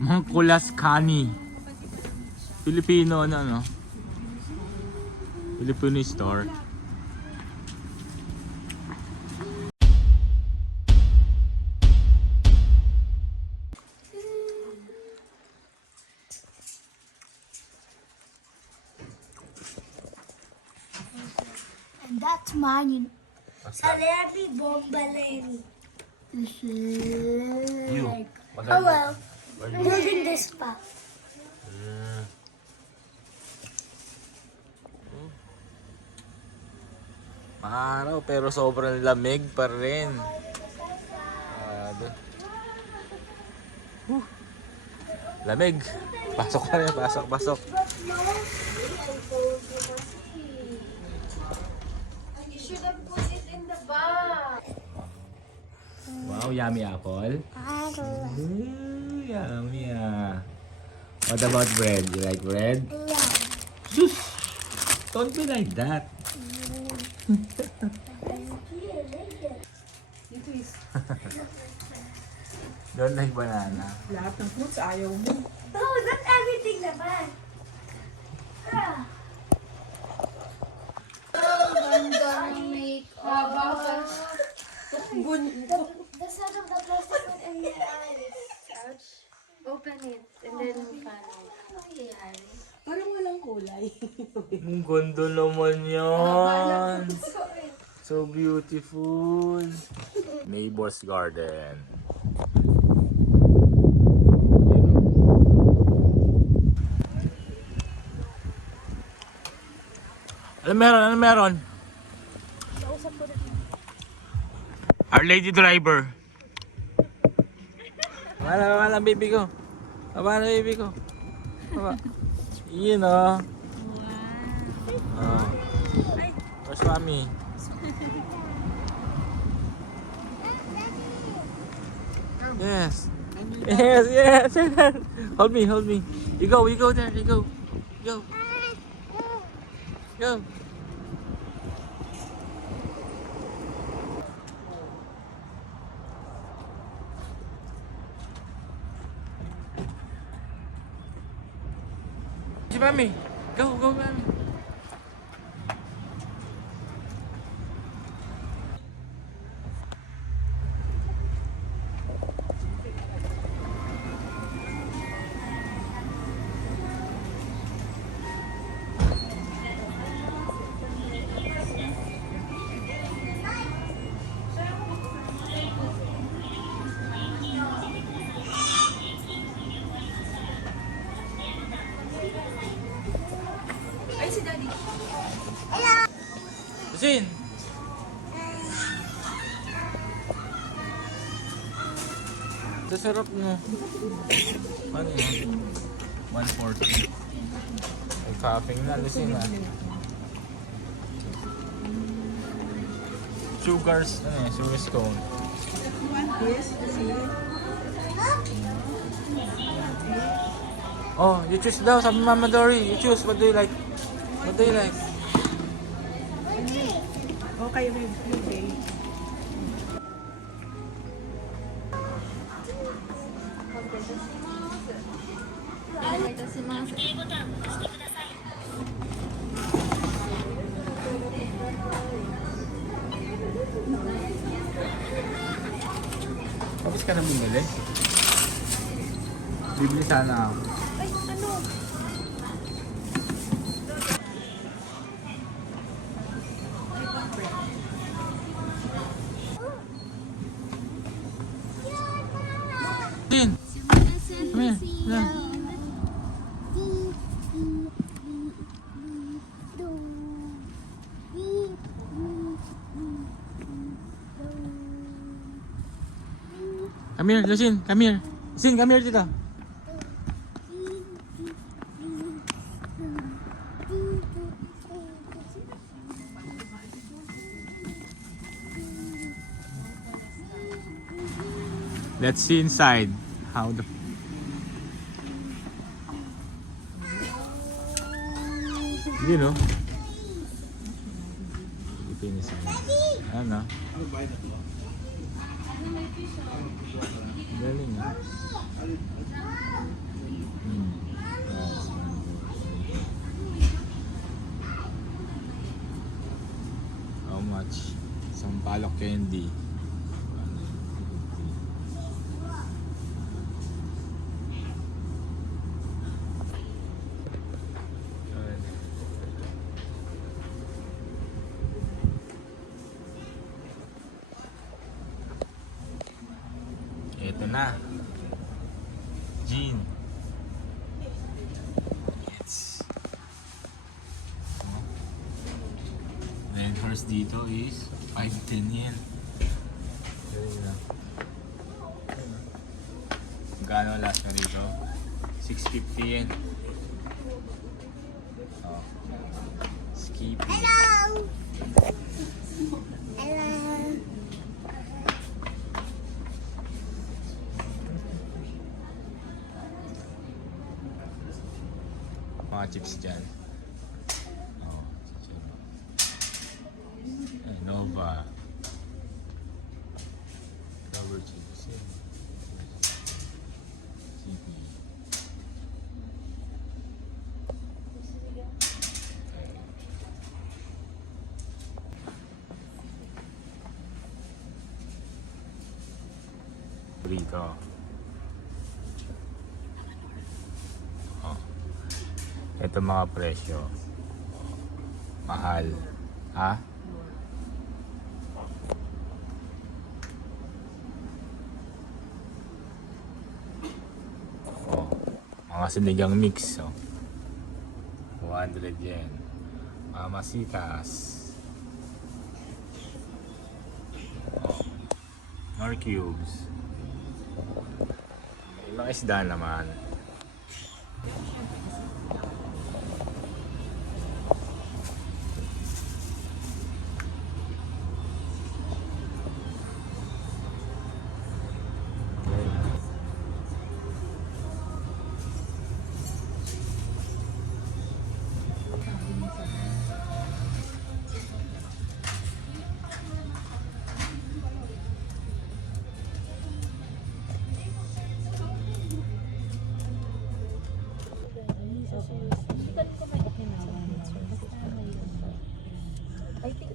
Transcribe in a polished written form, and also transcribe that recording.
Mangkulas Kani. Filipino ano? Filipino store. And that's mine. What's that? Saleri Bombaleri. You. Oh well, I'm using this pa. Maaraw pero sobrang lamig pa rin. Lamig. Pasok ka rin, pasok. You should have put it in the bag. Wow, yummy apple. Ooh, yummy ah. What about bread? You like bread? Yeah. Sus! Don't be like that. Don't like banana. Lahat ng fruits ayaw mo. No, that's everything naman. Ah. I'm gonna make bubble. The sound of the plastic went in your eyes. Ouch. Open it and then follow. Parang walang kulay. Ang ganda naman yan. So beautiful. Neighbor's garden. Ano meron? Our Lady Driver. Wala, baby ko. Wala, baby ko. Baba. Yun o. Oh. Where's mommy? Yes. Yes. Hold me. You go there. Go. Si Mami. Go, Mami. Zin! Sarap mo. Ano yan? 140. Ay, coughing na. Lusin na. Sugars, sugar scone. Oh, you choose daw. Sabi Mama Dory. You choose. What do you like? Okay, red. Tapos ka na bumili? Bibili sana ako. Ay, ano? Din! Come here. Yeah. Come here, Lucin. Come here. Lucin, come here dito. Let's see inside how the Philippines. Ano? Galing ah. much? Isang palok candy. Ito na. Jean. It's red horse dito is 510 yen. Gano'n last na dito? 650 yen. Oh. Skippy. Hello. Mga chips dyan. Oh, Nova. Rubber chips. CP. Burrito. Oh. Ito mga presyo. Mahal. Ha? Oh. Mga sinigang mix. Oh. 200 yen. Mamasitas. Oh. More cubes. May mga isda naman. I think